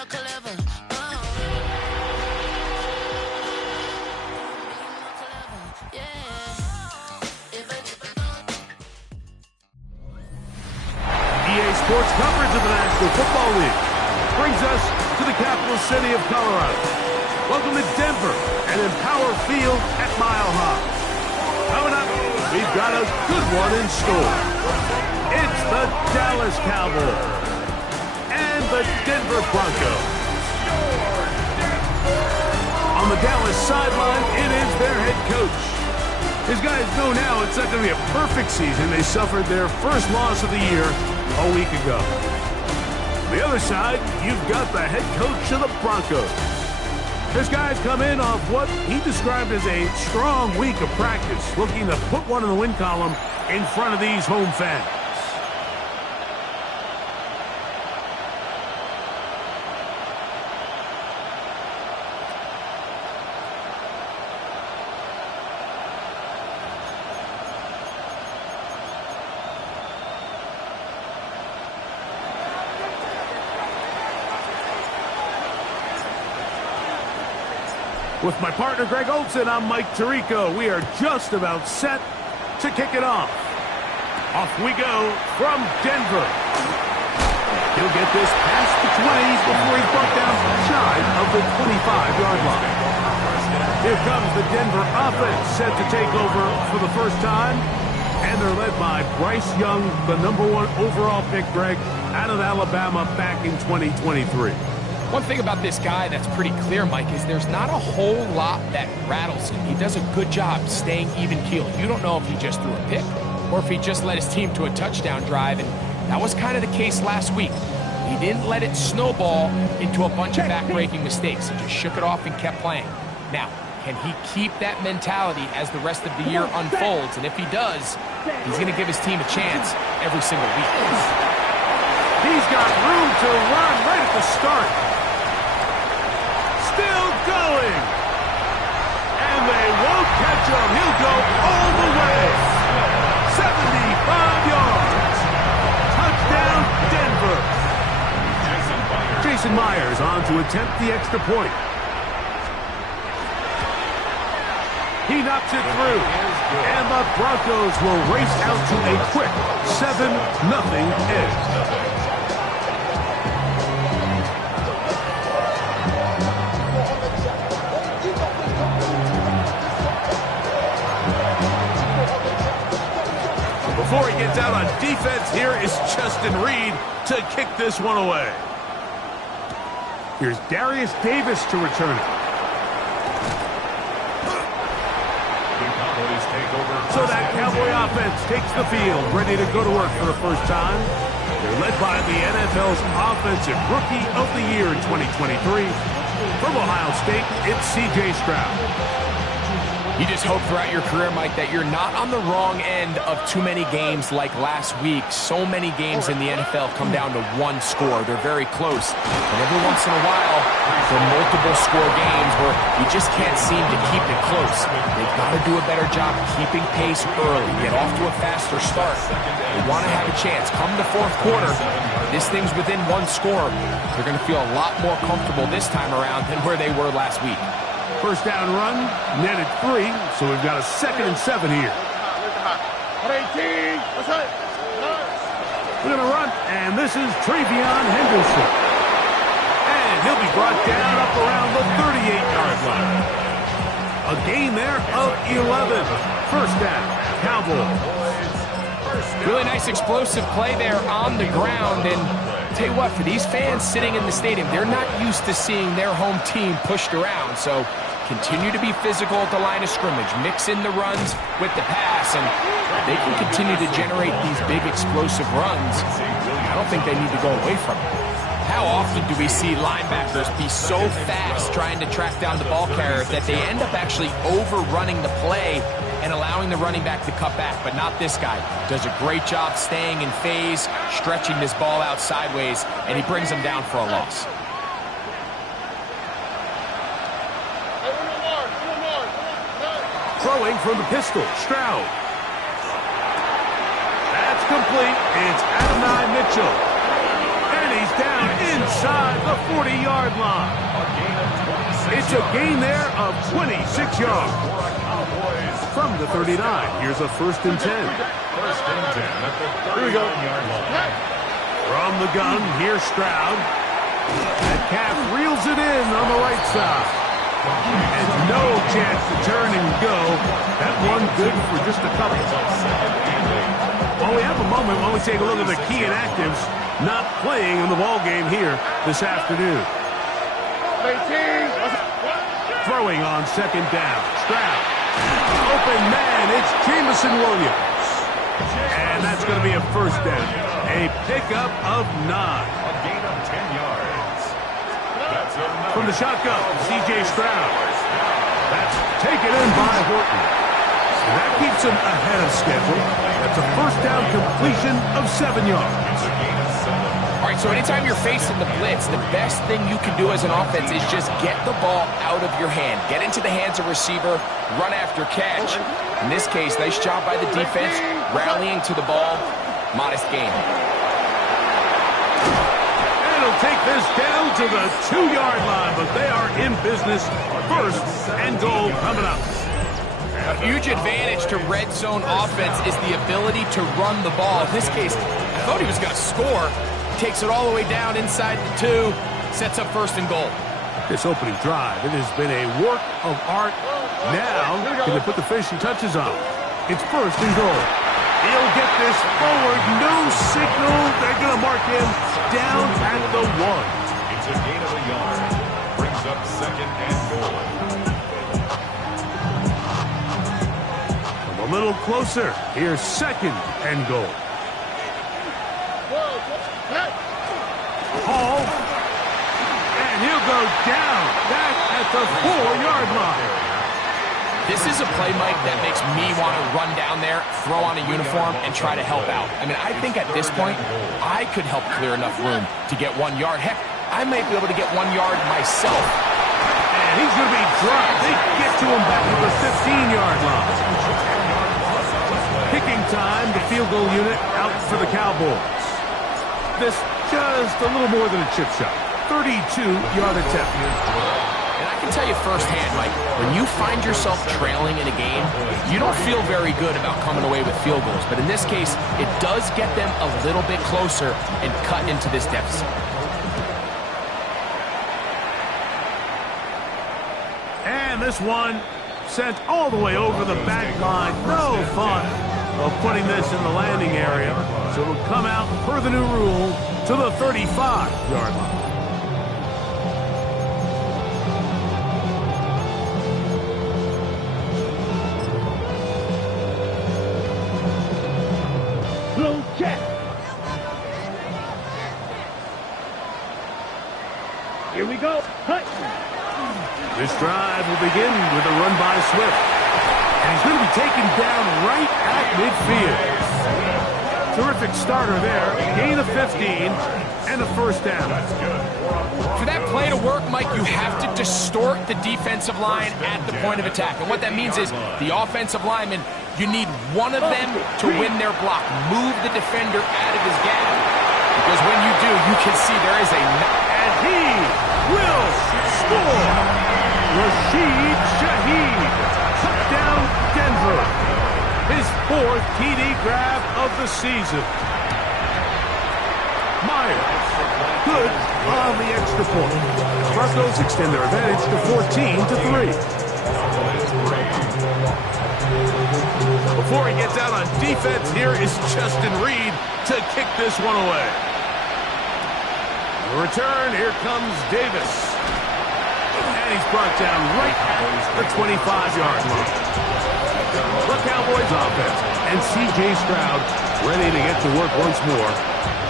EA Sports coverage of the National Football League brings us to the capital city of Colorado. Welcome to Denver and Empower Field at Mile High. Coming up, we've got a good one in store. It's the Dallas Cowboys and the Denver Broncos. On the Dallas sideline, it is their head coach. As guys know now, it's not going to be a perfect season. They suffered their first loss of the year a week ago. On the other side, you've got the head coach of the Broncos. This guy's come in off what he described as a strong week of practice, looking to put one in the win column in front of these home fans. With my partner, Greg Olson, I'm Mike Tirico. We are just about set to kick it off. Off we go from Denver. He'll get this past the 20s before he's brought down shy of the 25-yard line. Here comes the Denver offense set to take over for the first time. And they're led by Bryce Young, the #1 overall pick, Greg, out of Alabama back in 2023. One thing about this guy that's pretty clear, Mike, is there's not a whole lot that rattles him. He does a good job staying even-keeled. You don't know if he just threw a pick or if he just led his team to a touchdown drive, and that was kind of the case last week. He didn't let it snowball into a bunch of back-breaking mistakes. He just shook it off and kept playing. Now, can he keep that mentality as the rest of the year unfolds? And if he does, he's going to give his team a chance every single week. He's got room to run right at the start. Still going. And they won't catch him. He'll go all the way. 75 yards. Touchdown, Denver. Jason Myers on to attempt the extra point. He knocks it through. And the Broncos will race out to a quick 7-0 edge. Before he gets out on defense, here is Justin Reed to kick this one away. Here's Darius Davis to return it. So that Cowboy offense takes the field, ready to go to work for the first time. They're led by the NFL's Offensive Rookie of the Year in 2023. From Ohio State, it's C.J. Stroud. You just hope throughout your career, Mike, that you're not on the wrong end of too many games like last week. So many games in the NFL come down to one score. They're very close. And every once in a while, there are multiple score games where you just can't seem to keep it close. They've got to do a better job keeping pace early, get off to a faster start. They want to have a chance. Come the fourth quarter, this thing's within one score. They're going to feel a lot more comfortable this time around than where they were last week. First down run, netted 3, so we've got a 2nd and 7 here. We're going to run, and this is Travion Henderson. And he'll be brought down up around the 38-yard line. A gain there of 11. First down, Cowboys. Really nice explosive play there on the ground, and tell you what, for these fans sitting in the stadium, they're not used to seeing their home team pushed around, so continue to be physical at the line of scrimmage, mix in the runs with the pass, and they can continue to generate these big explosive runs. I don't think they need to go away from it. How often do we see linebackers be so fast trying to track down the ball carrier that they end up actually overrunning the play and allowing the running back to cut back? But not this guy. Does a great job staying in phase, stretching this ball out sideways, and he brings him down for a loss. Throwing from the pistol, Stroud. That's complete. It's Adonai Mitchell. And he's down inside the 40-yard line. It's a gain there of 26 yards. From the 39, here's a 1st and 10. Here we go. From the gun, here's Stroud. That calf reels it in on the right side. And no chance to turn and go. That one good for just a couple. While we have a moment, while we take a look at the key inactives not playing in the ball game here this afternoon. Throwing on 2nd down. Stroud. Open man, it's Jamison Williams. And that's going to be a 1st down. A pickup of 9. A gain of 10 yards. From the shotgun, C.J. Stroud. That's taken in by Horton. And that keeps him ahead of schedule. That's a 1st down completion of 7 yards. All right, so anytime you're facing the blitz, the best thing you can do as an offense is just get the ball out of your hand. Get into the hands of receiver, run after catch. In this case, nice job by the defense, rallying to the ball. Modest gain. And he'll take this down to the 2-yard line, but they are in business. 1st and goal coming up. A huge advantage to red zone offense is the ability to run the ball. In this case, I thought he was going to score. Takes it all the way down inside the 2, sets up 1st and goal. This opening drive, it has been a work of art. Now, can they put the finishing touches on? It's 1st and goal. He'll get this forward, no signal. They're going to mark him down at the 1. It's a gain of a yard. Brings up 2nd and goal. Come a little closer. Here's 2nd and goal. Hall, and he'll go down back at the 4-yard line. This is a play, Mike, that makes me want to run down there, throw on a uniform, and try to help out. I mean, I think at this point, I could help clear enough room to get 1 yard. Heck, I might be able to get 1 yard myself. And he's going to be dropped. They get to him back at the 15-yard line. Kicking time, the field goal unit out for the Cowboys. This just a little more than a chip shot. 32-yard attempt. And I can tell you firsthand, Mike, when you find yourself trailing in a game, you don't feel very good about coming away with field goals. But in this case, it does get them a little bit closer and cut into this deficit. And this one sent all the way over the back line. No fun of putting this in the landing area. So it'll come out per the new rule to the 35-yard line. Low check. Here we go. Cut. This drive will begin with a run by Swift. And he's going to be taken down right at midfield. Terrific starter there. Gain of 15 and a 1st down. For that play to work, Mike, you have to distort the defensive line at the point of attack. And what that means is the offensive lineman, you need one of them to win their block. Move the defender out of his gap. Because when you do, you can see there is a... And he will score. Rashid Shaheed. Touchdown, Denver. His 4th TD grab of the season. Myers, good on the extra point. Broncos extend their advantage to 14-3. Before he gets out on defense, here is Justin Reed to kick this one away. The return, here comes Davis. And he's brought down right at the 25-yard line. The Cowboys offense and C.J. Stroud ready to get to work once more.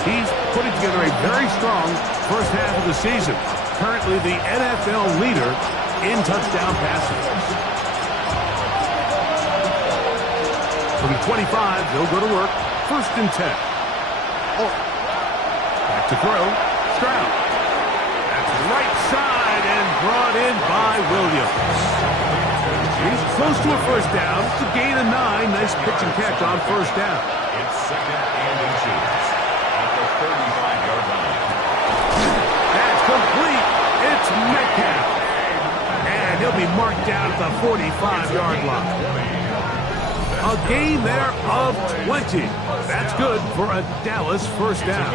He's putting together a very strong 1st half of the season. Currently the NFL leader in touchdown passes. From the 25, they'll go to work. 1st and 10. Back to throw. Stroud. That's right side and brought in by Williams. He's close to a 1st down. It's a gain of 9. Nice pitch and catch on 1st down. It's 2nd and inches at the 35-yard line. That's complete. the 45-yard line. A gain there of 20. That's good for a Dallas first down.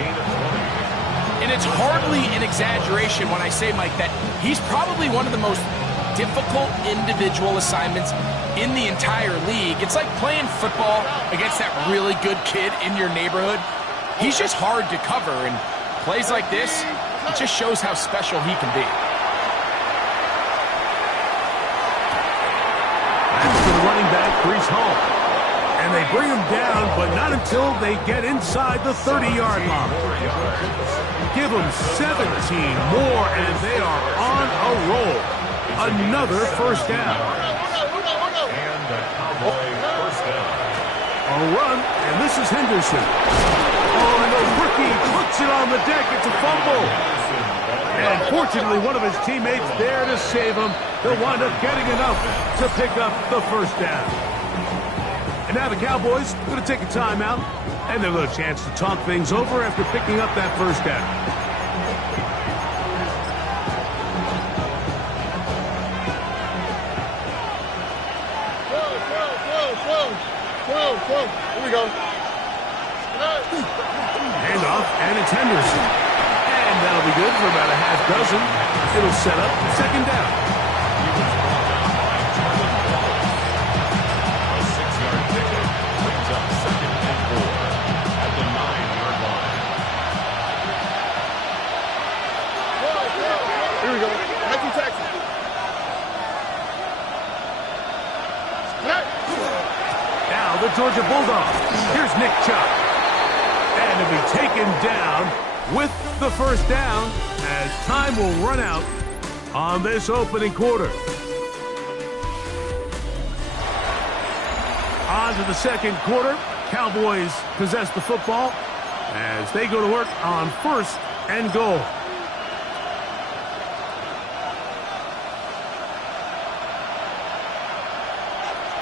And it's hardly an exaggeration when I say, Mike, that he's probably one of the most difficult individual assignments in the entire league. It's like playing football against that really good kid in your neighborhood. He's just hard to cover, and plays like this, it just shows how special he can be. That's the running back, Brees Hall. And they bring him down, but not until they get inside the 30-yard line. Give them 17 more, and they are on a roll. Another first down. And the Cowboy first down. A run, and this is Henderson. Oh, and the rookie puts it on the deck. It's a fumble. And fortunately, one of his teammates there to save him. He'll wind up getting enough to pick up the first down. And now the Cowboys are going to take a timeout, and they'll have a chance to talk things over after picking up that first down. Here we go. Handoff, and it's Henderson. And that'll be good for about a half dozen. It'll set up second down. A 6-yard pickup brings up 2nd and 4 at the 9-yard line. Here we go. Matthew Jackson. Now the Georgia Bulldogs. Here's Nick Chubb. And he'll be taken down with the first down as time will run out on this opening quarter. On to the second quarter. Cowboys possess the football as they go to work on 1st and goal.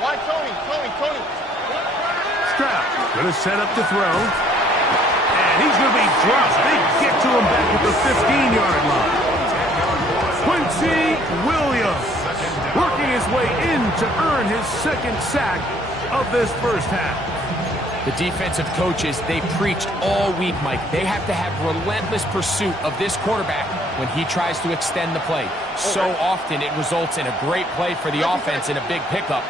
Why, Tony? Stroud going to set up to throw. And he's going to be dropped. They get to him back at the 15-yard line. Quincy Williams working his way in to earn his 2nd sack of this first half. The defensive coaches, they preached all week, Mike. They have to have relentless pursuit of this quarterback when he tries to extend the play. So often it results in a great play for the offense and a big pickup.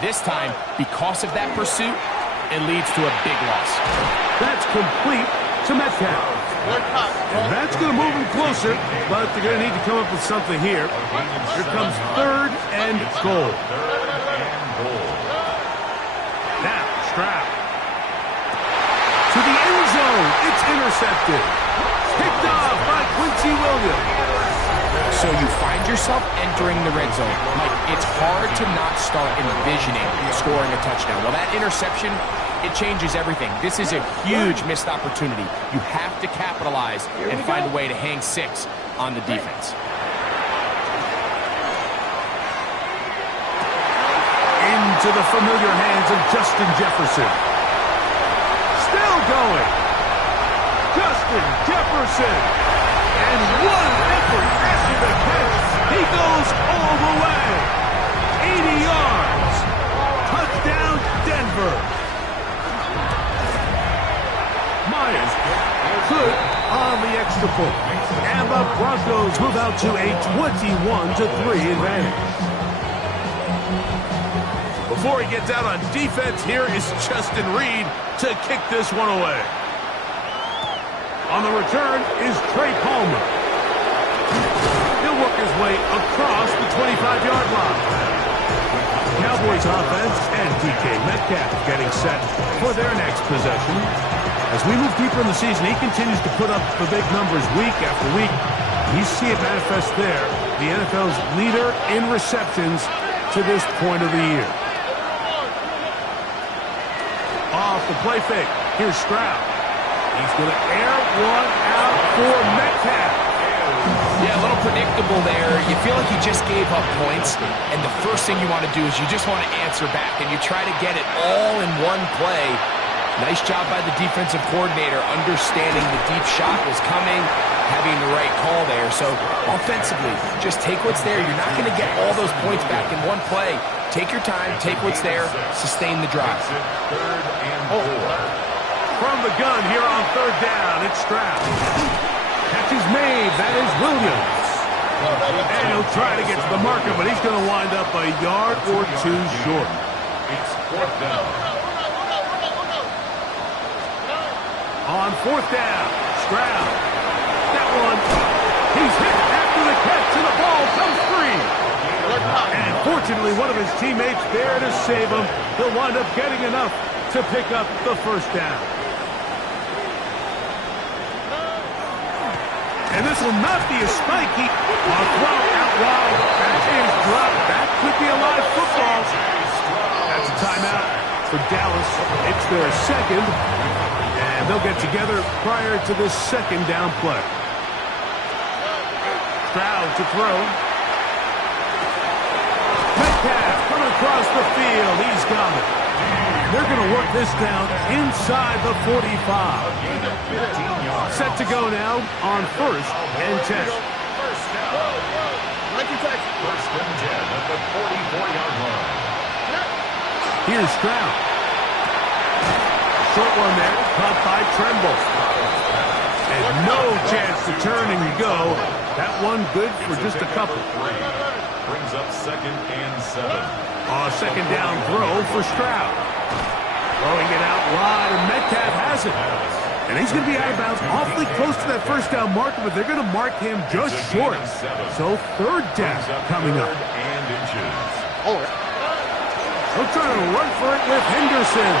This time, because of that pursuit, it leads to a big loss. That's complete to Metcalf. And that's going to move him closer, but they're going to need to come up with something here. Here comes 3rd and goal. Now, Stroud. To the end zone. It's intercepted. Picked off by Quincy Williams. So you find yourself entering the red zone. Mike, it's hard to not start envisioning scoring a touchdown. Well, that interception, it changes everything. This is a huge missed opportunity. You have to capitalize and find a way to hang 6 on the defense. Into the familiar hands of Justin Jefferson. Still going. Justin Jefferson. And what an effort after the catch. He goes all the way. 80 yards. Touchdown, Denver. Myers good on the extra point. And the Broncos move out to a 21-3 advantage. Before he gets out on defense, here is Justin Reed to kick this one away. On the return is Trey Palmer. He'll work his way across the 25-yard line. Cowboys offense and DK Metcalf getting set for their next possession. As we move deeper in the season, he continues to put up the big numbers week after week. You see it manifest there. The NFL's leader in receptions to this point of the year. Off the play fake. Here's Stroud. He's going to air one out for Metcalf. Yeah, a little predictable there. You feel like you just gave up points, and the first thing you want to do is you just want to answer back, and you try to get it all in one play. Nice job by the defensive coordinator, understanding the deep shot was coming, having the right call there. So offensively, just take what's there. You're not going to get all those points back in one play. Take your time, take what's there, sustain the drive. Third and 4. From the gun here on third down, it's Stroud. Catch is made. That is Williams. And he'll try to get to the marker, but he's going to wind up a yard or two short. It's fourth down. On fourth down, Stroud. That one, he's hit after the catch, and the ball comes free. And fortunately, one of his teammates there to save him. He'll wind up getting enough to pick up the first down. And this will not be a spiky. A throw out wide. That is dropped. That could be a live football. That's a timeout for Dallas. It's their second. And they'll get together prior to this second down play. Stroud to throw. Metcalf coming across the field. He's got it. They're going to work this down inside the 45. Set to go now on first and 10. First down. First and 10 at the 44-yard line. Here's Stroud. Short one there, caught by Tremble. And no chance to turn and go. That one good for just a couple. Brings up second and 7. Second down throw for Stroud. Throwing it out wide, and Metcalf has it. And he's going to be out of bounds awfully close to that first down marker, but they're going to mark him just short. So third down coming up. And inches. They'll try to run for it with Henderson.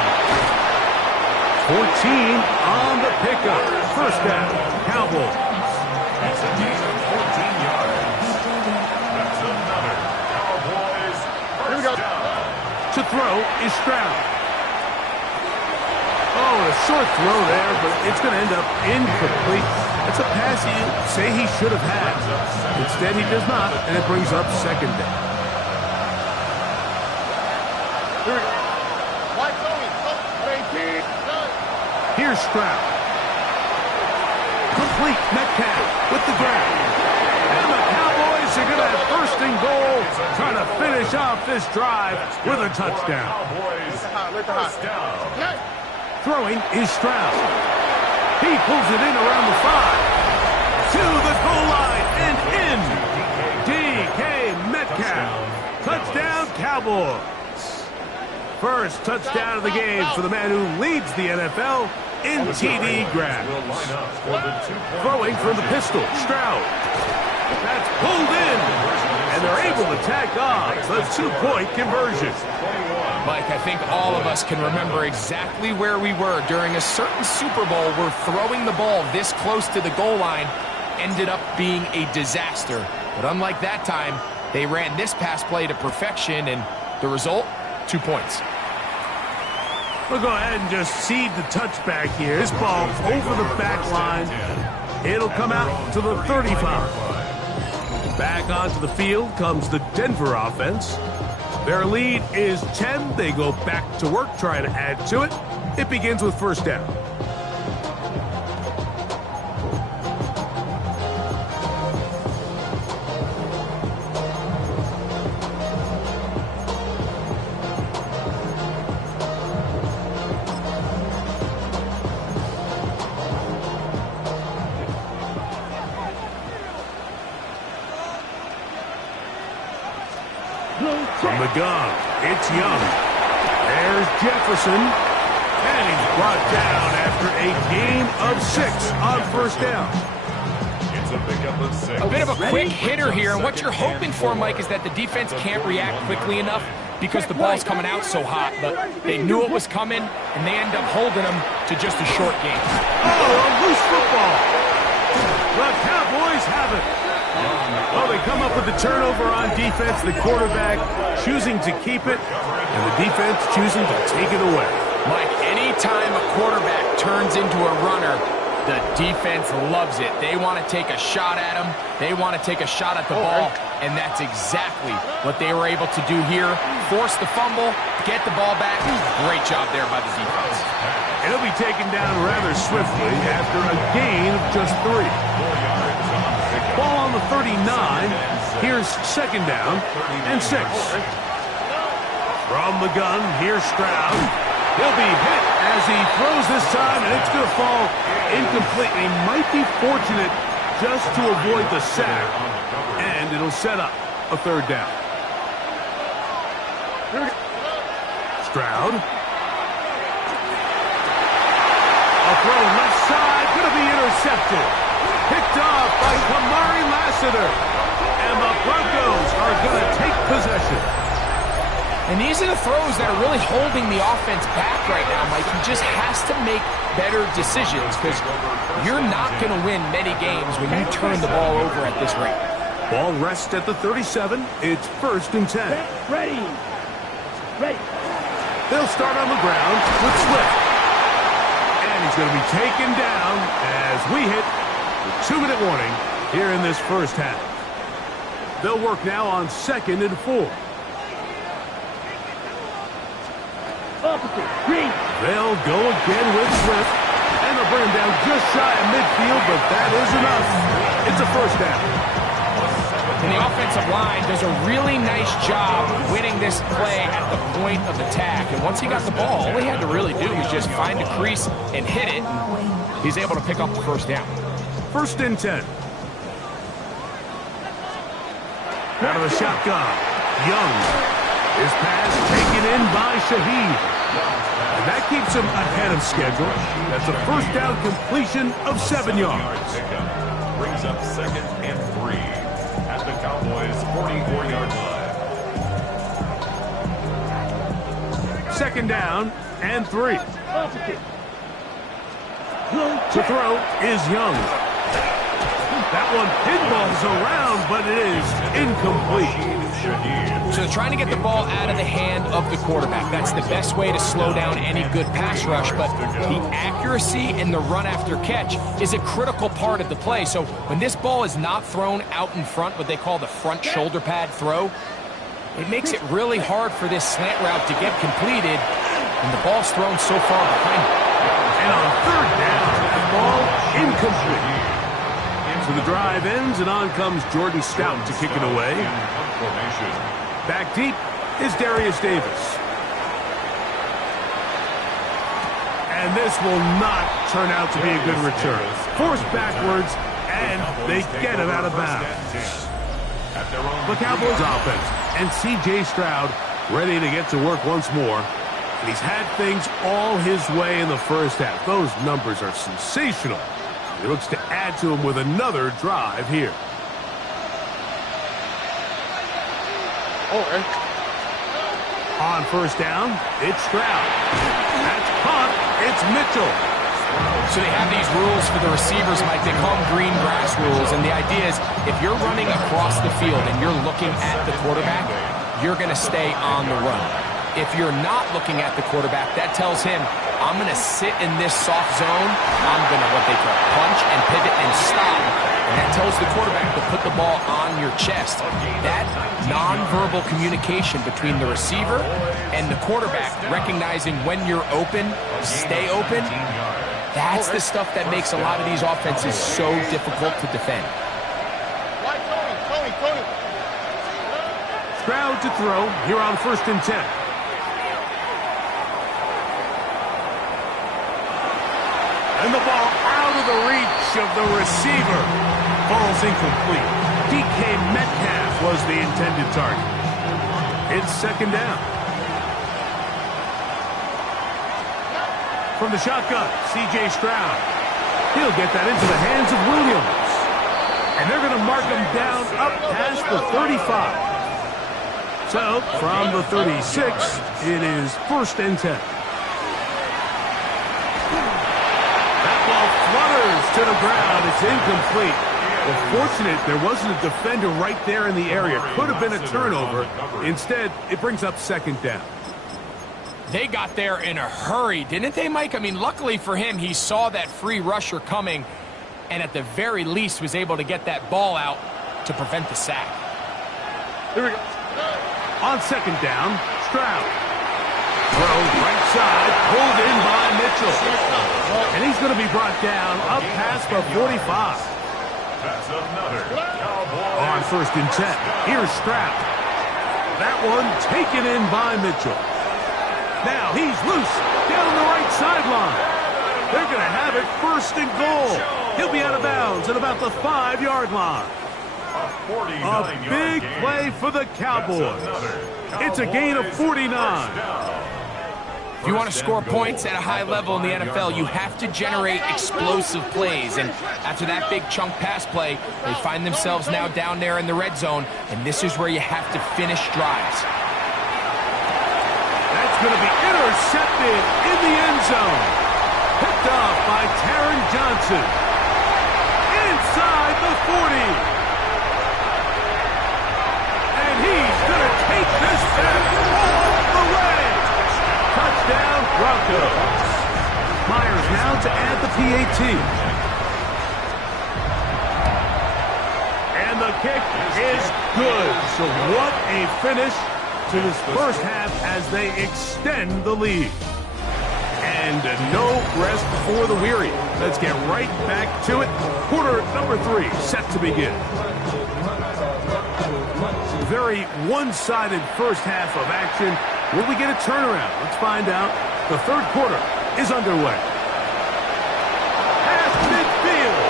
14 on the pickup. First down, Cowboys. That's a gain of 14 yards. That's another Cowboys first down. To throw is Stroud. Oh, a short throw there, but it's going to end up incomplete. It's a pass you say he should have had. Instead, he does not, and it brings up second down. Here's Stroud. Complete. Metcalf with the grab. And the Cowboys are going to have first and goal, trying to finish off this drive with a touchdown. Cowboys first down. Throwing is Stroud. He pulls it in around the 5. To the goal line and in. DK Metcalf. Touchdown, Cowboys. First touchdown of the game for the man who leads the NFL in TD grabs. Throwing from the pistol, Stroud. That's pulled in. And they're able to tack on the 2-point conversion. Mike, I think all of us can remember exactly where we were during a certain Super Bowl where throwing the ball this close to the goal line ended up being a disaster. But unlike that time, they ran this pass play to perfection, and the result, 2 points. We'll go ahead and just cede the touchback here. This ball over the back line. It'll come out to the 35. Back onto the field comes the Denver offense. Their lead is 10. They go back to work, trying to add to it. It begins with first down. From the gun, it's Young. There's Jefferson. And he's brought down after a gain of 6 on first down. It's a pickup of 6. A bit of a quick hitter here, and what you're hoping for, Mike, is that the defense can't react quickly enough because the ball's coming out so hot. But they knew it was coming, and they end up holding them to just a short game. Oh, a loose football. The Cowboys have it. Well, they come up with the turnover on defense. The quarterback choosing to keep it, and the defense choosing to take it away. Mike, anytime a quarterback turns into a runner, The defense loves it. They want to take a shot at him. They want to take a shot at the ball, and that's exactly what they were able to do here. Force the fumble, get the ball back. Great job there by the defense. And he'll be taken down rather swiftly after a gain of just 3. Ball on the 39. Here's second down and 6. From the gun, here's Stroud. He'll be hit as he throws this time, and it's going to fall incomplete. He might be fortunate just to avoid the sack, and it'll set up a third down. Stroud. A throw left side, going to be intercepted. Picked off by Kamari Lassiter. And the Broncos are going to take possession. And these are the throws that are really holding the offense back right now, Mike. He just has to make better decisions because you're not going to win many games when you turn the ball over at this rate. Ball rests at the 37. It's 1st and 10. Ready. They'll start on the ground with Swift. And he's going to be taken down as we hit the 2-minute warning here in this first half. They'll work now on 2nd and 4. They'll go again with Swift, and they'll bring him down just shy of midfield, but that is enough. It's a first down. And the offensive line does a really nice job winning this play at the point of attack. And once he got the ball, all he had to really do was just find a crease and hit it. And he's able to pick up the first down. 1st and 10. Out of the shotgun, Young. His pass taken in by Shaheed. And that keeps him ahead of schedule. That's a first down completion of 7 yards. Brings up 2nd and 3 at the Cowboys' 44-yard line. 2nd down and 3. To throw is Young. That one pinballs around, but it is incomplete. So they're trying to get the ball out of the hand of the quarterback. That's the best way to slow down any good pass rush, but the accuracy in the run after catch is a critical part of the play. So when this ball is not thrown out in front, what they call the front shoulder pad throw, it makes it really hard for this slant route to get completed, and the ball's thrown so far behind it. And on 3rd down, the ball incomplete. So the drive ends, and on comes Jordan Stout to kick it away. Back deep is Darius Davis. And this will not turn out to be a good return. Forced backwards, and they get him out of bounds. The Cowboys offense and C.J. Stroud ready to get to work once more. And he's had things all his way in the first half. Those numbers are sensational. He looks to add to him with another drive here. On 1st down, it's Stroud. That's caught. It's Mitchell. So they have these rules for the receivers, Mike. They call them green grass rules. And the idea is if you're running across the field and you're looking at the quarterback, you're going to stay on the run. If you're not looking at the quarterback, that tells him, I'm going to sit in this soft zone. I'm going to, what they call, punch and pivot and stop. And that tells the quarterback to put the ball on your chest. That nonverbal communication between the receiver and the quarterback, recognizing when you're open, stay open, that's the stuff that makes a lot of these offenses so difficult to defend. Tony. Stroud to throw here on 1st and 10. And the ball out of the reach of the receiver. Ball's incomplete. DK Metcalf was the intended target. It's 2nd down. From the shotgun, C.J. Stroud. He'll get that into the hands of Williams. And they're going to mark him down up past the 35. So, from the 36, it is 1st and 10. Flutters to the ground. It's incomplete. Well, fortunate there wasn't a defender right there in the area. Could have been a turnover. Instead, it brings up 2nd down. They got there in a hurry, didn't they, Mike? I mean, luckily for him, he saw that free rusher coming and at the very least was able to get that ball out to prevent the sack. Here we go. On second down, Stroud. Throw right side, pulled in by Mitchell. And he's going to be brought down up past the 45. That's another Cowboys. On first and 10, here's Stroud. That one taken in by Mitchell. Now he's loose down the right sideline. They're going to have it first and goal. He'll be out of bounds at about the 5-yard line. A big play for the Cowboys. It's a gain of 49. If you want to score points at a high level in the NFL, you have to generate explosive plays. And after that big chunk pass play, they find themselves now down there in the red zone, and this is where you have to finish drives. That's going to be intercepted in the end zone. Picked off by Taron Johnson. Inside the 40. And he's going to take this back all the way. Touchdown, Broncos. Myers now to add the PAT. And the kick is good. So what a finish to this first half as they extend the lead. And no rest for the weary. Let's get right back to it. Quarter number 3 set to begin. Very one-sided first half of action. Will we get a turnaround? Let's find out. The third quarter is underway. Past midfield.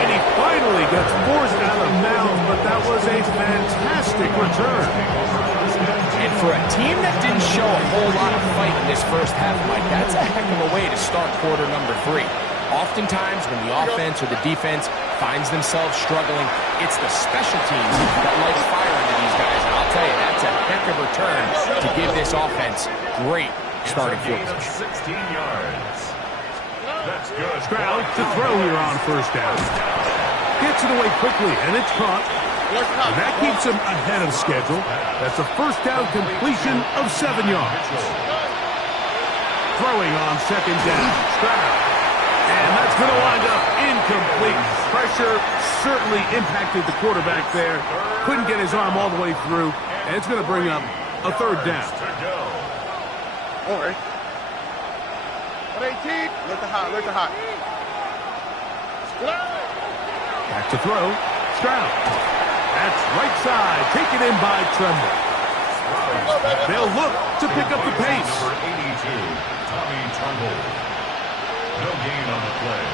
And he finally gets forced out of bounds, but that was a fantastic return. And for a team that didn't show a whole lot of fight in this first half, Mike, that's a heck of a way to start quarter number 3. Oftentimes, when the offense or the defense finds themselves struggling, it's the special teams that lights fire into these guys. And I'll tell you, that's a heck of a return to give this offense great starting field position. 16 yards. That's good. Stroud to throw here on first down. Gets it away quickly, and it's caught. And that keeps him ahead of schedule. That's a first down completion of 7 yards. Throwing on second down, Stroud. And that's going to wind up incomplete. Pressure certainly impacted the quarterback there. Couldn't get his arm all the way through. And it's going to bring up a third down. All right. 118. Look the hot. Look the hot. Back to throw. Stroud. That's right side. Taken in by Tremble. They'll look to pick up the pace. Number 82, Tommy Tremble. No gain on the play.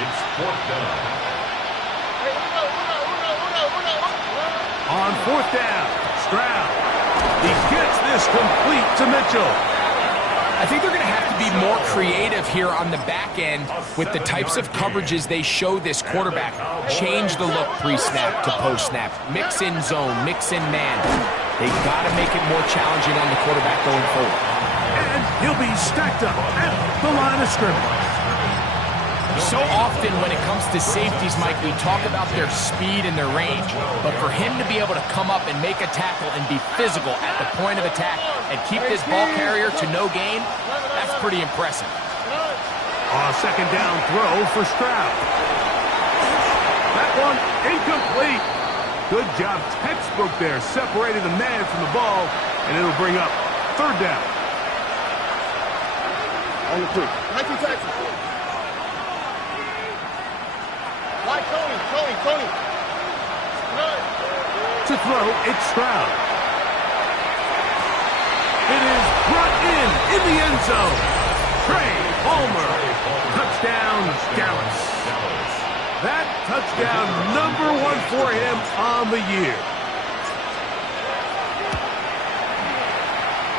It's fourth down. On fourth down, Stroud. He gets this complete to Mitchell. I think they're going to have to be more creative here on the back end with the types of coverages they show this quarterback. Change the look pre-snap to post-snap. Mix in zone, mix in man. They got to make it more challenging on the quarterback going forward. And he'll be stacked up at the line of scrimmage. So often when it comes to safeties, Mike, we talk about their speed and their range. But for him to be able to come up and make a tackle and be physical at the point of attack and keep this ball carrier to no gain, that's pretty impressive. On second down throw for Stroud. That one incomplete. Good job, textbook there, separating the man from the ball, and it'll bring up third down. On the quick. 19 tackles. Why Tony? To throw, it's Stroud. It is brought in the end zone. Trey Palmer. Touchdown, Dallas. That touchdown, number 1 for him on the year.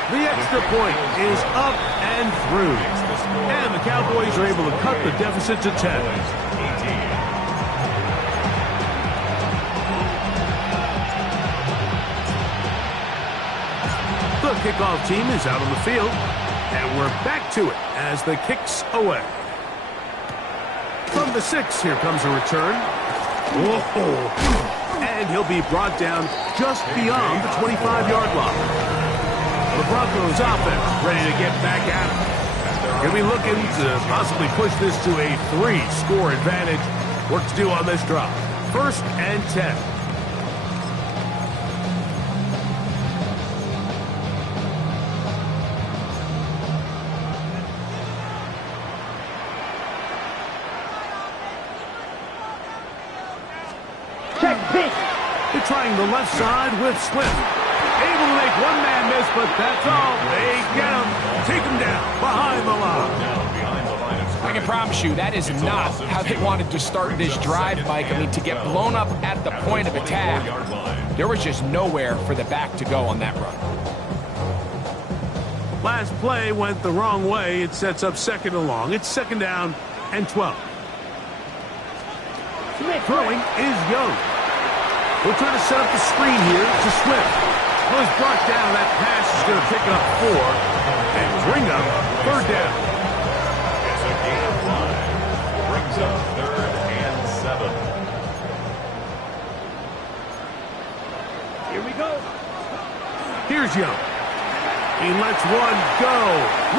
The extra point is up and through. And the Cowboys are able to cut the deficit to 10. The kickoff team is out on the field, and we're back to it as the kick's away. From the 6, here comes a return. Whoa. And he'll be brought down just beyond the 25-yard line. The Broncos offense ready to get back at it. Going to be looking to possibly push this to a 3-score advantage. Work to do on this drive. 1st and 10. They're trying the left side with Swift. Able to make one man miss, but that's all. They get him. Take him down behind the line. I can promise you that is not how they wanted to start this drive, Mike. I mean, to get blown up at the point of attack, there was just nowhere for the back to go on that run. Last play went the wrong way. It sets up 2nd and long. It's 2nd down and 12. Throwing is Young. We'll try to set up the screen here to Swift. Well, he's brought down. That pass is going to pick up 4 and bring up 3rd down. It's a gain of 5. Brings up 3rd and 7. Here we go. Here's Young. He lets one go.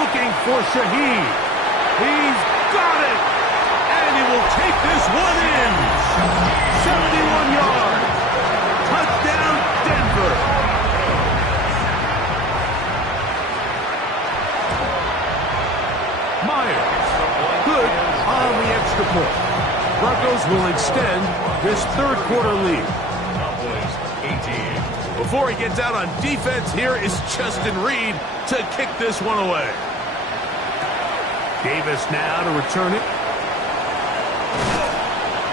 Looking for Shaheed. He's got it. And he will take this one in. 71 yards. Touchdown, Denver. Myers. Good on the extra point. Broncos will extend this 3rd quarter lead. Cowboys 18. Before he gets out on defense, here is Justin Reed to kick this one away. Davis now to return it.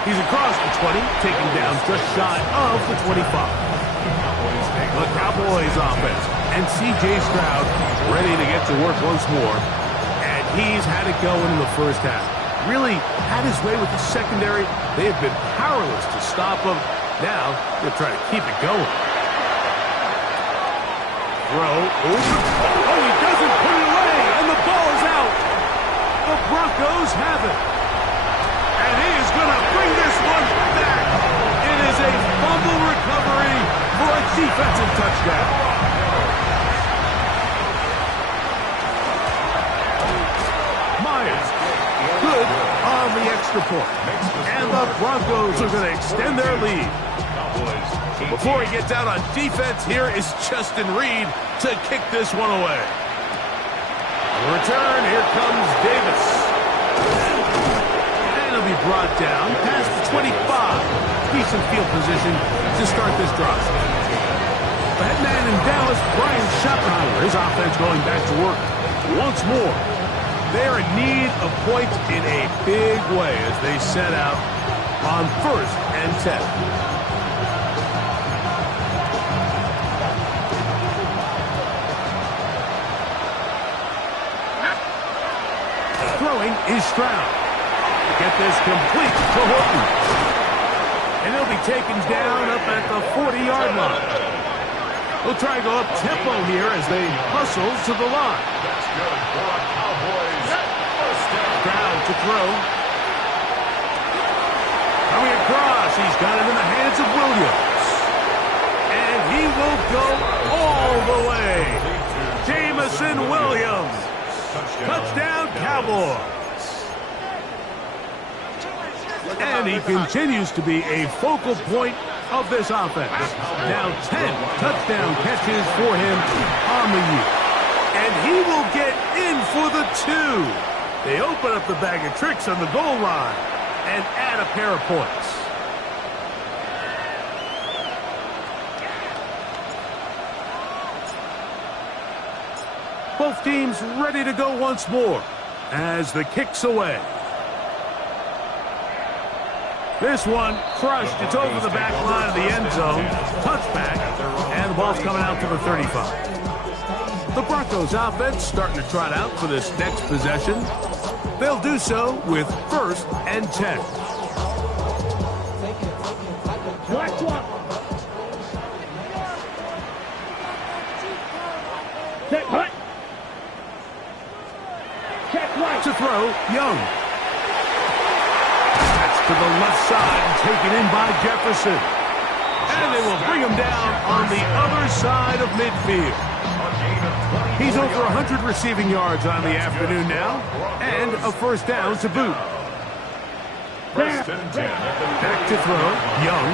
He's across the 20, taken down just shy of the 25. The Cowboys offense and C.J. Stroud ready to get to work once more. And he's had it going in the first half. Really had his way with the secondary. They have been powerless to stop him. Now they'll try to keep it going. Throw over. Oh, he doesn't put it away, and the ball is out. The Broncos have it. And he is going to bring this one back. It is a fumble recovery for a defensive touchdown. Myers, good on the extra point. And the Broncos are going to extend their lead. Before he gets out on defense, here is Justin Reed to kick this one away. On the return, here comes Davis. And he'll be brought down past the 25. Decent field position to start this drive. The head man in Dallas, Brian Schottenheimer, his offense going back to work once more. They're in need of points in a big way as they set out on 1st and 10. Throwing is Stroud. Get this complete to Horton. And he'll be taken down up at the 40-yard line. We'll try to go up tempo here as they hustle to the line. That's good for a Cowboys first down. Stroud to throw. Coming across, he's got it in the hands of Williams. And he will go all the way. Jamison Williams. Touchdown, Cowboys. And he continues to be a focal point of this offense. Now 10 touchdown catches for him on the year. And he will get in for the 2. They open up the bag of tricks on the goal line and add a pair of points. Both teams ready to go once more as the kick's away. This one crushed. It's over the back line of the end zone. Touchback, and the ball's coming out to the 35. The Broncos offense starting to trot out for this next possession. They'll do so with 1st and 10. To throw, Young. That's to the left side, taken in by Jefferson. And they will bring him down on the other side of midfield. A gain of 20. He's over 100 receiving yards on the afternoon now, and a first down to boot. First and 10 at the Back to throw, Young.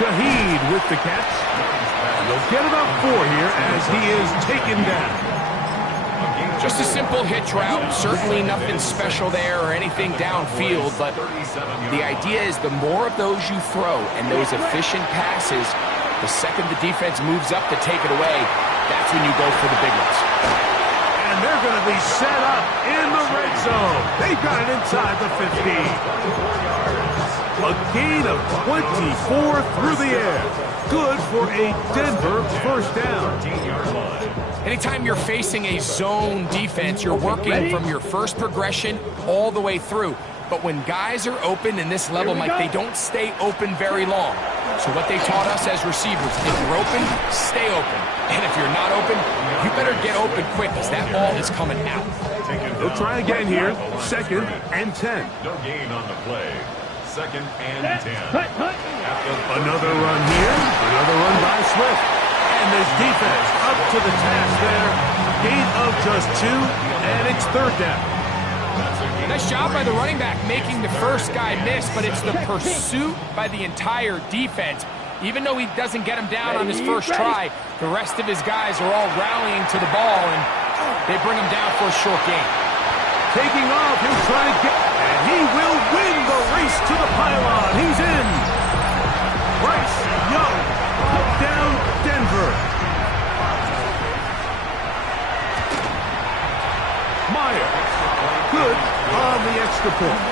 Shaheed with the catch. And they'll get about 4 here as he is taken down. Just a simple hitch route, certainly nothing special there or anything downfield, but the idea is the more of those you throw and those efficient passes, the second the defense moves up to take it away, that's when you go for the big ones. And they're going to be set up in the red zone. They've got it inside the 50. A gain of 24 through the air. Good for a Denver first down. Anytime you're facing a zone defense, you're working from your first progression all the way through. But when guys are open in this level, Mike, they don't stay open very long. So what they taught us as receivers, if you're open, stay open. And if you're not open, you better get open quick because that ball is coming out. They'll try again here. 2nd and 10. No gain on the play. 2nd and 10. Another run here. Another run by Swift. And this defense up to the task there. Gain of just 2, and it's 3rd down. Nice job by the running back making the first guy miss, but it's the pursuit by the entire defense. Even though he doesn't get him down on his first try, the rest of his guys are all rallying to the ball, and they bring him down for a short gain. Taking off, he'll try to get, and he will win the race to the pylon. He's in. Bryce Young, touchdown Denver. Meyer, good on the extra point.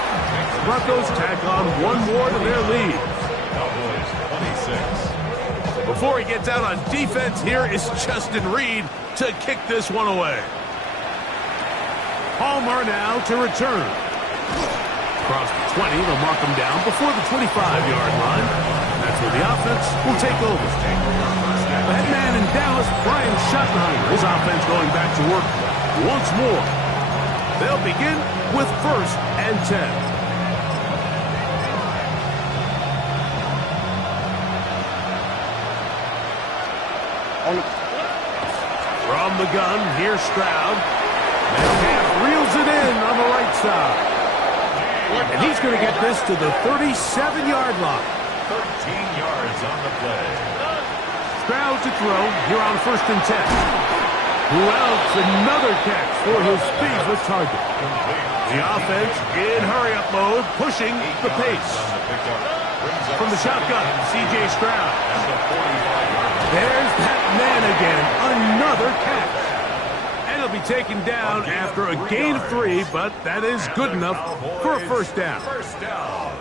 Broncos tack on 1 more to their lead. Cowboys 26. Before he gets out on defense, here is Justin Reed to kick this one away. Palmer now to return. Across the 20, they'll mark him down before the 25-yard line. That's where the offense will take over. The head man in Dallas, Brian Schottenheimer, his offense going back to work once more. They'll begin with 1st and 10. From the gun, here's Stroud. Metcalf reels it in on the right side. And he's going to get this to the 37-yard line. 13 yards on the play. Stroud to throw here on 1st and 10. Who else? Another catch for his favorite target. The offense in hurry-up mode, pushing the pace. From the shotgun, C.J. Stroud. There's that man again. Another catch. And he'll be taken down after a gain of 3, but that is good enough for a first down. First down.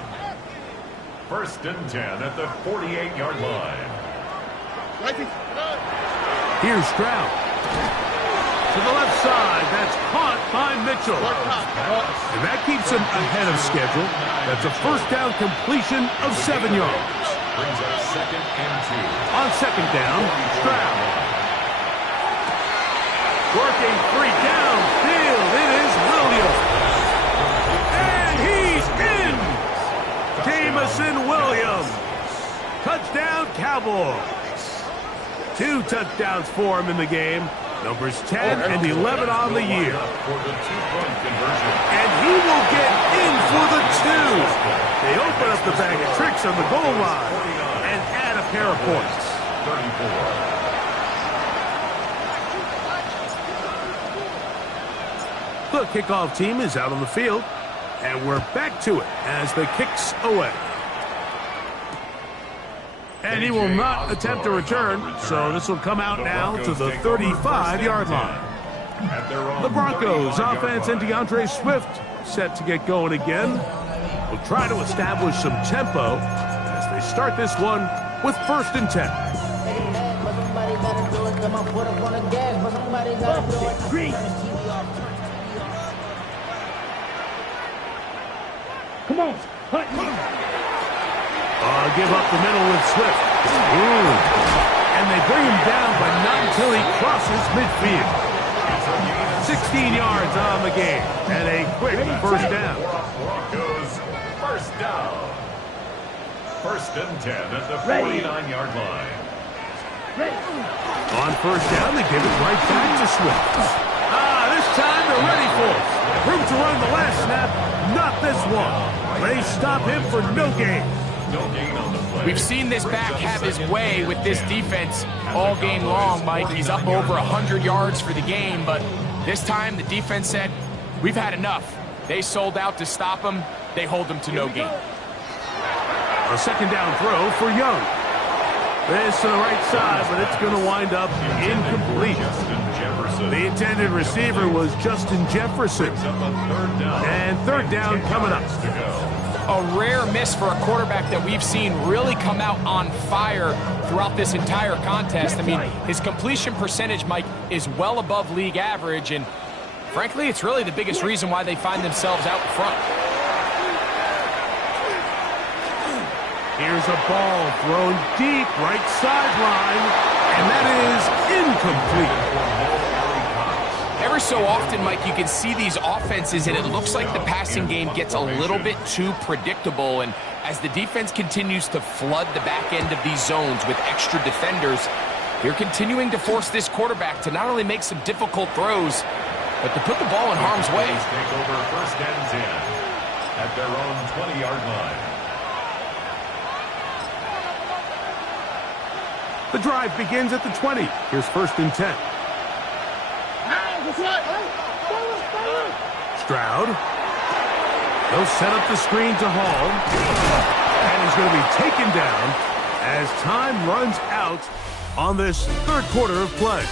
1st and 10 at the 48-yard line. Here's Stroud. To the left side, that's caught by Mitchell. And that keeps him ahead of schedule. That's a first down completion of 7 yards. Brings up 2nd and 2. On 2nd down, Stroud. Working 3 downfield, it is Williams. And he's in! Jamison Williams. Touchdown, Cowboys. 2 touchdowns for him in the game. Numbers 10 and 11 on the year. And he will get in for the 2. They open up the bag of tricks on the goal line and add a pair of points. 34. The kickoff team is out on the field, and we're back to it as the kicks away. And he will not attempt a return, so this will come out now to the 35-yard line. The Broncos offense and DeAndre Swift set to get going again. Will try to establish some tempo as they start this one with 1st and 10. Come on, Give up the middle with Swift. Ooh. And they bring him down, but not until he crosses midfield. 16 yards on the game, and a quick first down. Broncos first down. 1st and 10 at the 49-yard line. On first down, they give it right back to Swift. This time they're ready for it. Room to run the last snap, not this one. They stop him for no gain. We've seen this back have his way with this defense all game long, Mike. He's up over 100 yards for the game, but this time the defense said, we've had enough. They sold out to stop him. They hold him to no gain. A second down throw for Young. This to the right side, but it's going to wind up incomplete. The intended receiver was Justin Jefferson. And third down coming up. A rare miss for a quarterback that we've seen really come out on fire throughout this entire contest. I mean, his completion percentage, Mike, is well above league average, and frankly, it's really the biggest reason why they find themselves out in front. Here's a ball thrown deep right sideline, and that is incomplete. Every so often, Mike, you can see these offenses, and it looks like the passing game gets a little bit too predictable. And as the defense continues to flood the back end of these zones with extra defenders, they're continuing to force this quarterback to not only make some difficult throws, but to put the ball in harm's way. Take over first and 10 at their own 20-yard line. The drive begins at the 20. Here's first and 10. Stroud. They'll set up the screen to Hall. And he's going to be taken down as time runs out on this third quarter of play.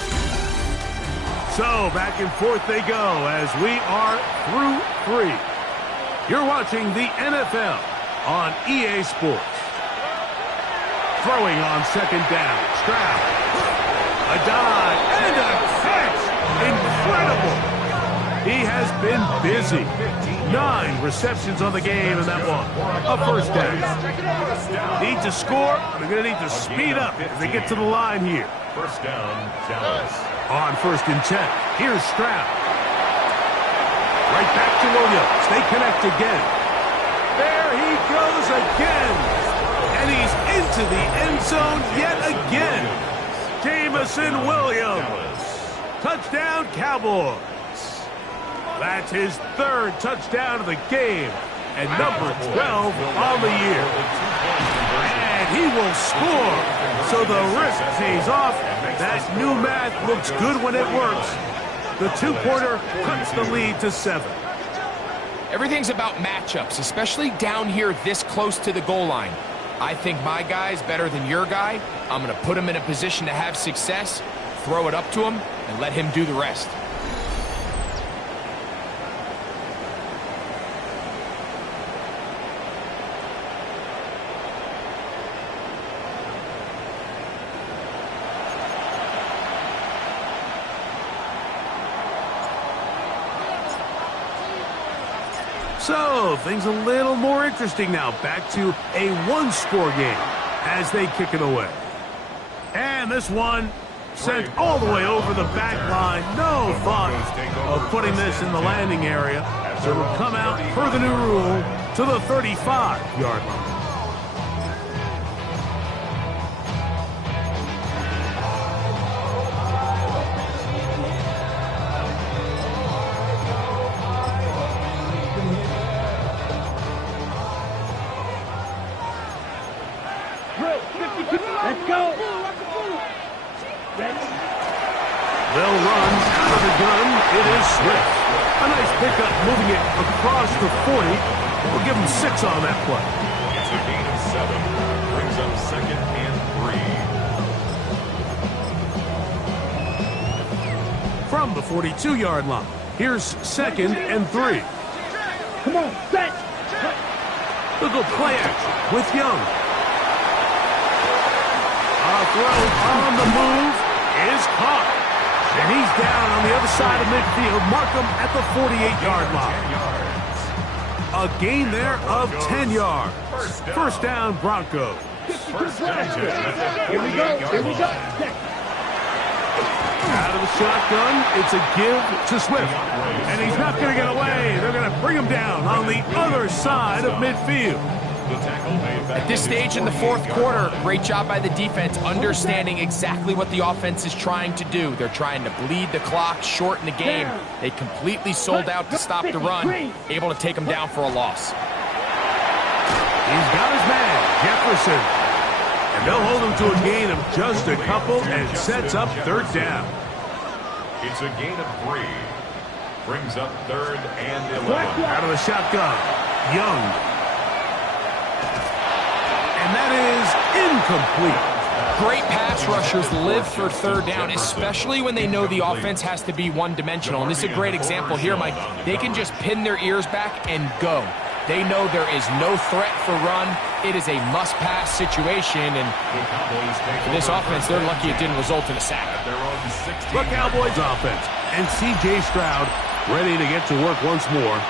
So back and forth they go as we are through 3. You're watching the NFL on EA Sports. Throwing on second down. Stroud. A dive and a catch. Incredible. He has been busy. 9 receptions on the game in that one. A first down. Need to score. They're going to need to speed up as they get to the line here. First down, Dallas. On first and 10. Here's Stroud. Right back to Williams. They connect again. There he goes again. And he's into the end zone yet again. Jamison Williams. Touchdown, Cowboys. That's his third touchdown of the game. And number 12 on the year. And he will score. So the risk pays off. That new math looks good when it works. The two-pointer cuts the lead to 7. Everything's about matchups, especially down here this close to the goal line. I think my guy's better than your guy. I'm going to put him in a position to have success, throw it up to him, and let him do the rest. So, things a little more interesting now. Back to a one-score game as they kick it away. And this one sent all the way over the back line. No thought of putting this in the landing area. So it'll come out, per the new rule, to the 35-yard line. Let's go. They'll run out of the gun. It is Swift. A nice pickup moving it across the 40. We'll give him 6 on that play. It's a gain of 7. Brings up second and 3. From the 42-yard line, here's second and 3. Come on, set. They'll go play action with Young. A throw on the move is caught. And he's down on the other side of midfield. Mark him at the 48-yard line. A gain there of 10 yards. First down, Broncos. First down, Here we go. Here we go. Out of the shotgun, it's a give to Swift. And he's not going to get away. They're going to bring him down on the other side of midfield. The tackle made back At this stage in the fourth quarter, great job by the defense, understanding exactly what the offense is trying to do. They're trying to bleed the clock, shorten the game. They completely sold out to stop the run, able to take them down for a loss. He's got his man, Jefferson. And they'll hold him to a gain of just a couple and sets up third down. It's a gain of 3. Brings up 3rd and 11. Out of the shotgun, Young. And that is incomplete. Great pass rushers live for third down, especially when they know the offense has to be one-dimensional. And this is a great example here, Mike. They can just pin their ears back and go. They know there is no threat for run. It is a must-pass situation, and for this offense, they're lucky it didn't result in a sack. The Cowboys offense, and C.J. Stroud ready to get to work once more.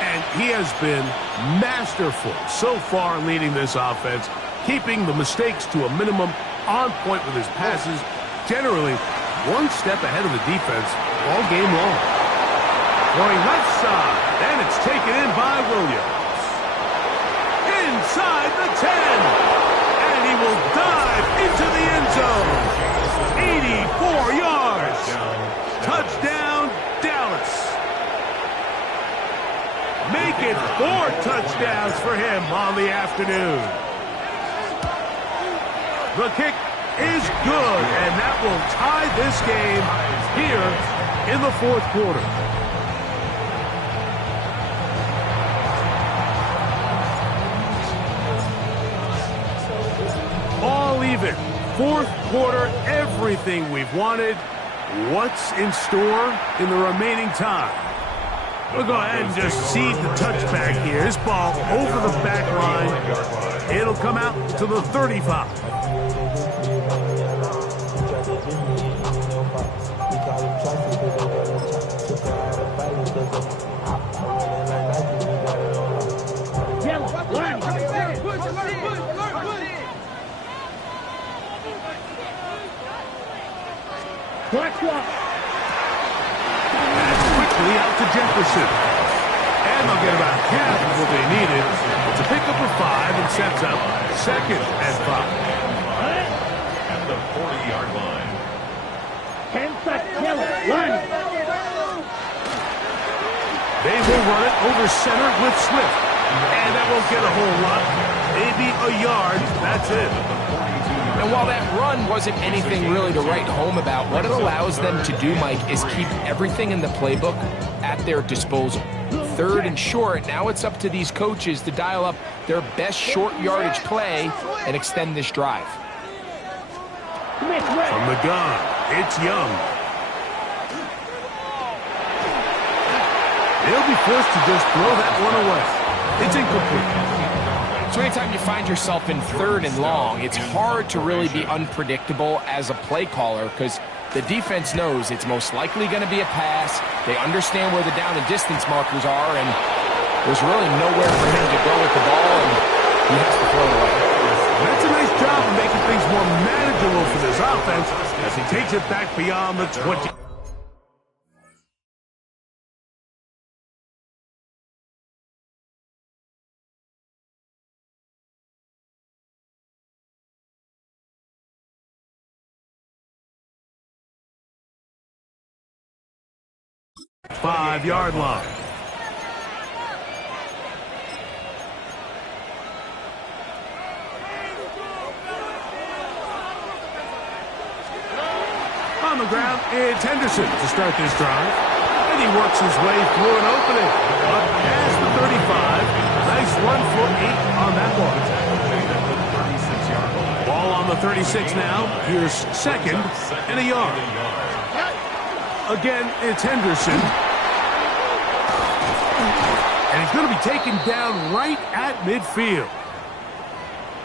And he has been masterful so far leading this offense, keeping the mistakes to a minimum, on point with his passes, generally one step ahead of the defense all game long. Going left side, and it's taken in by Williams. Inside the 10, and he will dive into the end zone. 84 yards. Touchdown, Dallas. Make it 4 touchdowns for him on the afternoon. The kick is good, and that will tie this game here in the fourth quarter. All even. Fourth quarter, everything we've wanted. What's in store in the remaining time? We'll go ahead and just seize the touchback here. This ball over the back line. It'll come out to the 35. And quickly out to Jefferson. And they'll get about half of what they needed. It's a pickup of 5 and sets up 2nd and 5. At the 40-yard line. They will run it over center with Swift. And that won't get a whole lot. Maybe a yard. That's it. And while that run wasn't anything really to write home about, what it allows them to do, Mike, is keep everything in the playbook at their disposal. 3rd and short, now it's up to these coaches to dial up their best short yardage play and extend this drive. From the gun, it's Young. They'll be forced to just throw that one away. It's incomplete. So anytime you find yourself in 3rd and long, it's hard to really be unpredictable as a play caller because the defense knows it's most likely going to be a pass. They understand where the down and distance markers are, and there's really nowhere for him to go with the ball, and he has to throw it away. That's a nice job of making things more manageable for this offense as he takes it back beyond the 20. Five-yard line. On the ground, it's Henderson to start this drive. And he works his way through an opening. Up past the 35. Nice run for 8 on that one. Ball on the 36 now. Here's 2nd and a yard. Again, it's Henderson. And he's going to be taken down right at midfield.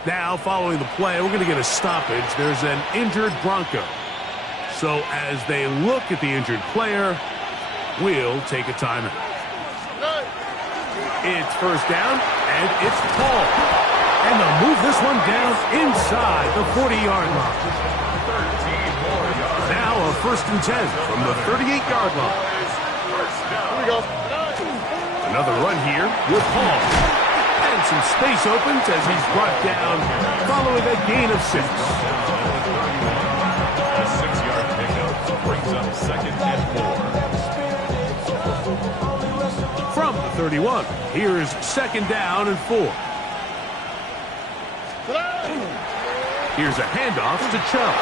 Now, following the play, we're going to get a stoppage. There's an injured Bronco. So as they look at the injured player, we'll take a timeout. It's 1st down, and it's Paul. And they'll move this one down inside the 40-yard line. Now a 1st and 10 from the 38-yard line. Here we go. Another run here with Paul. And And some space opens as he's brought down following a gain of 6. A 6-yard pickup brings up 2nd and 4. From the 31, here's 2nd down and 4. Here's a handoff to Chubb.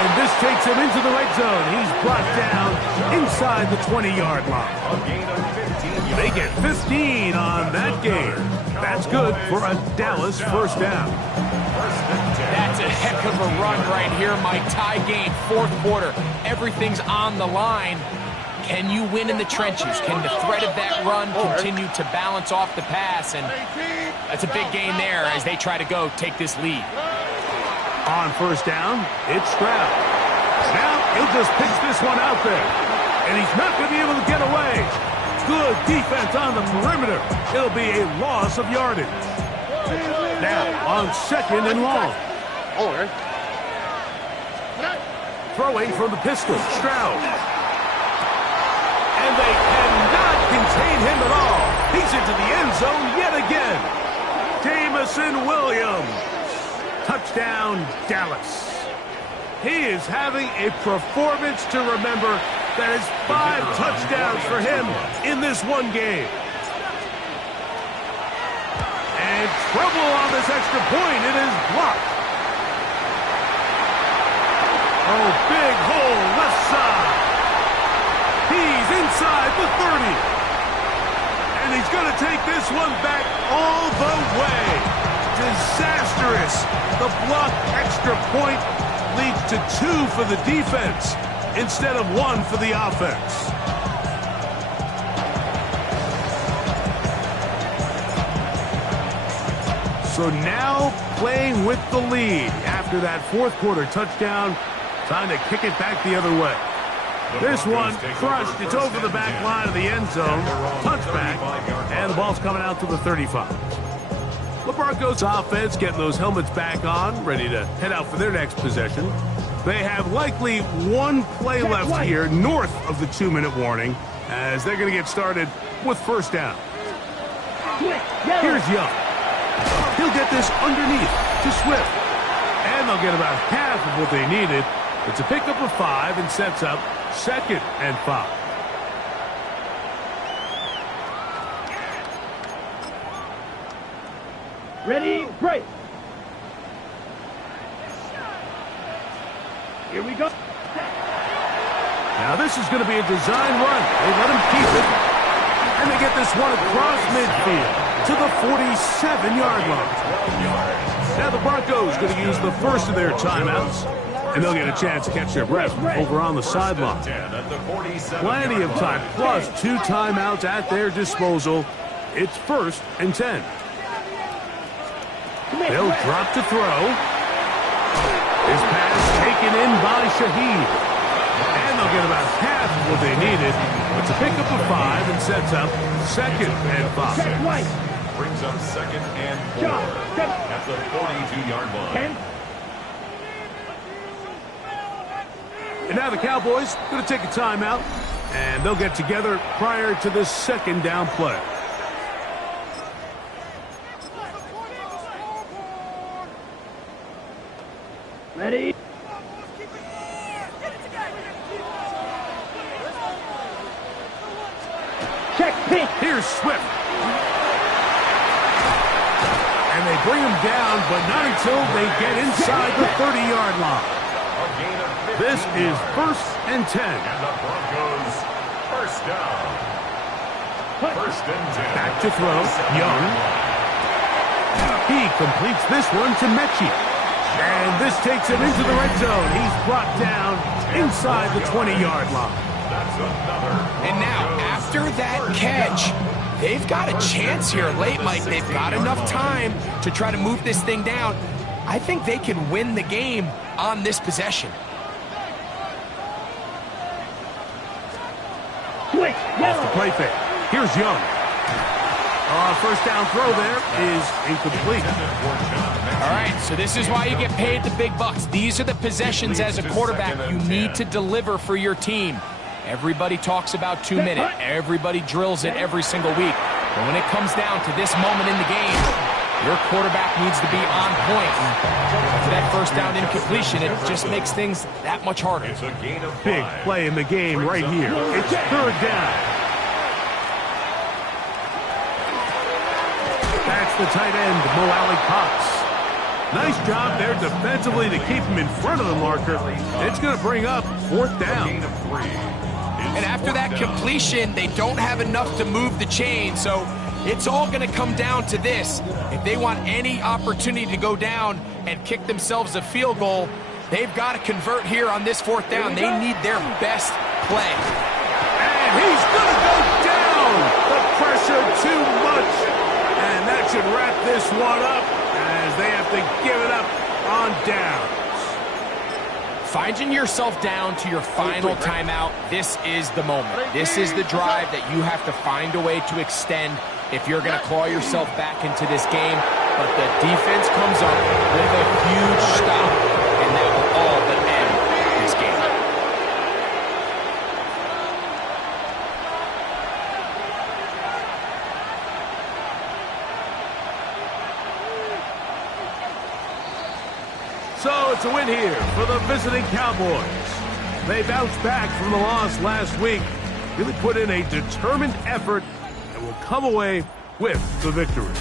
And this takes him into the red zone. He's brought down inside the 20-yard line. A gain of 15 yards. They get 15 on that game. That's good for a Dallas first down. That's a heck of a run right here, Mike. Tie game, 4th quarter. Everything's on the line. Can you win in the trenches? Can the threat of that run continue to balance off the pass? And that's a big gain there as they try to take this lead. On first down, it's Stroud. Now he'll just pitch this one out there. And he's not going to be able to get away. Good defense on the perimeter. It'll be a loss of yardage. Now on 2nd and long. Throwing from the pistol, Stroud. And they cannot contain him at all. He's into the end zone yet again. Jamison Williams. Touchdown, Dallas. He is having a performance to remember. That is 5 touchdowns for him in this one game. And trouble on this extra point. It is blocked. Oh, big hole left side. He's inside the 30. And he's going to take this one back all the way. Disastrous. The blocked extra point leads to 2 for the defense instead of 1 for the offense. So now playing with the lead after that 4th quarter touchdown, time to kick it back the other way. This one crushed. It's over the back line of the end zone. Touchback. And the ball's coming out to the 35. The Broncos offense getting those helmets back on, ready to head out for their next possession. They have likely 1 play left here north of the 2-minute warning as they're going to get started with first down. Here's Young. He'll get this underneath to Swift. And they'll get about half of what they needed. It's a pickup of 5 and sets up 2nd and 5. Ready, break. Here we go. Now this is going to be a design run. They let him keep it. And they get this one across midfield to the 47-yard line. Now the Broncos going to use the first of their timeouts. And they'll get a chance to catch their breath over on the sideline. Plenty of time, plus 2 timeouts at their disposal. It's 1st and 10. They'll drop to throw. His pass taken in by Shaheed. And they'll get about half of what they needed. It's a pickup of 5 and sets up 2nd and 5. Brings up 2nd and 4 at the 42-yard line. And now the Cowboys going to take a timeout. And they'll get together prior to this 2nd down play. Ready? Check pitch. Here's Swift. And they bring him down, but not until they get inside the 30-yard line. This is 1st and 10. And the Broncos first down. 1st and 10. Back to throw. Young. He completes this one to Mechie. And this takes him into the red zone. He's brought down inside the 20-yard line. And now, after that catch, they've got a chance here late, Mike. They've got enough time to try to move this thing down. I think they can win the game on this possession. Off the play fake. Here's Young. First down throw there is incomplete. All right, so this is why you get paid the big bucks. These are the possessions as a quarterback you need to deliver for your team. Everybody talks about 2-minute. Everybody drills it every single week. But when it comes down to this moment in the game, your quarterback needs to be on point. For that first down incompletion, it just makes things that much harder. It's a gain of 5. Big play in the game right here. It's third down. That's the tight end, Mo Alley-Cox. Nice job there defensively to keep him in front of the marker. It's going to bring up fourth down. Gain of 3. And after that completion, they don't have enough to move the chain, so it's all going to come down to this. If they want any opportunity to go down and kick themselves a field goal, they've got to convert here on this fourth down. They need their best play. And he's going to go down. The pressure too much. And that should wrap this one up as they have to give it up on downs. Finding yourself down to your final timeout, this is the moment. This is the drive that you have to find a way to extend if you're going to claw yourself back into this game. But the defense comes up with a huge stop, and that will all but end this game. So it's a win here for the visiting Cowboys. They bounced back from the loss last week, really put in a determined effort, and will come away with the victory.